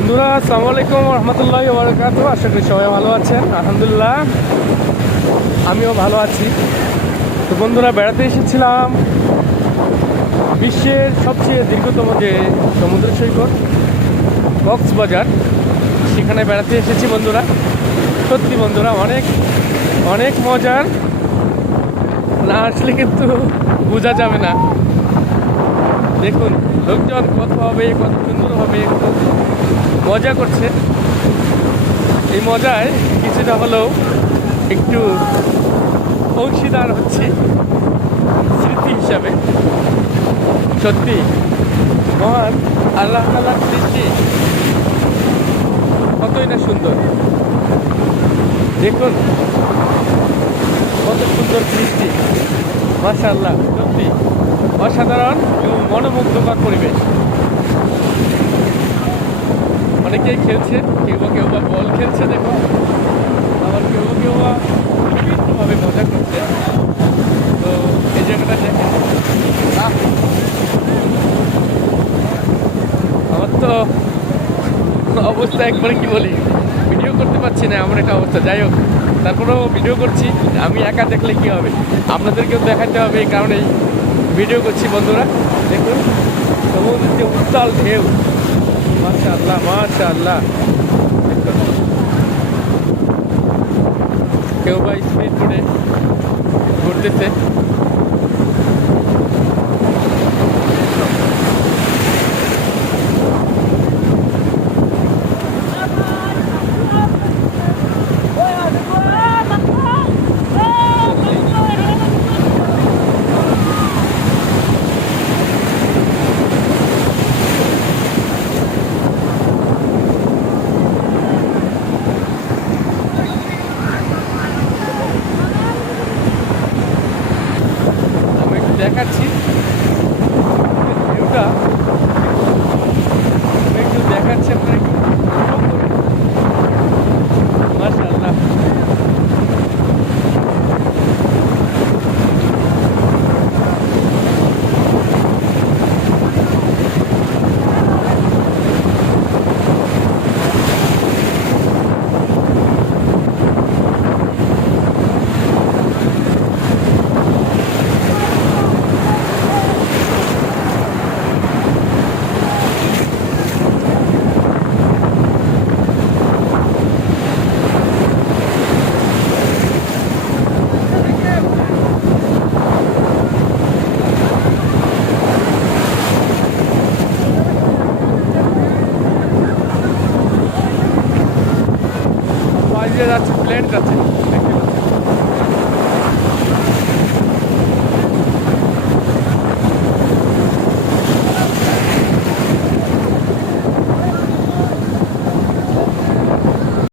বন্ধুরা আসসালামু আলাইকুম রহমতুল্লাহি ওয়া বারাকাতুহু। আশা করি সবাই ভালো আছেন। আলহামদুলিল্লাহ আমিও ভালো আছি। তো বন্ধুরা, বেড়াতে এসেছিলাম বিশ্বের সবচেয়ে দীর্ঘতম যে সমুদ্র সৈকত কক্সবাজার, সেখানে বেড়াতে এসেছি বন্ধুরা। সত্যি বন্ধুরা, অনেক অনেক মজার, না আসলে কিন্তু বোঝা যাবে না। দেখুন লোকজন কত হবে, কত সুন্দরভাবে মজা করছে। এই মজায় কিছুটা হলেও একটু অংশীদার হচ্ছে স্মৃতি হিসাবে। সত্যি মহান আল্লাহ তাআলার সৃষ্টি কতই না সুন্দর। দেখুন কত সুন্দর সৃষ্টি, মাশাআল্লাহ। সত্যি অসাধারণ এবং মনোমুগ্ধকর পরিবেশ। অনেকেই খেলছে, কেউ বা বল খেলছে, দেখুন। আবার কেউ বা বিভিন্নভাবে মজা করছে। তো এই জায়গাটা দেখেন, আমার তো অবস্থা একবারে কি বলি, ভিডিও করতে পারছি না, এমন একটা অবস্থা। যাই হোক, তারপরেও ভিডিও করছি। আমি একা দেখলে কি হবে, আপনাদেরকেও দেখাতে হবে, এই কারণেই ভিডিও করছি বন্ধুরা। দেখুন সমুদ্রের যে উত্তাল ঢেউ, মাশাআল্লাহ মাশাআল্লাহ। কেউ বা স্পিড বোটে ঘুরতেছে। আমি একটু দেখাচ্ছি ভিউটা, আমি একটু দেখাচ্ছি আপনার একটু মাশাআল্লাহ। বাইরে যাচ্ছে, প্লেন যাচ্ছে, দেখতে পাচ্ছেন।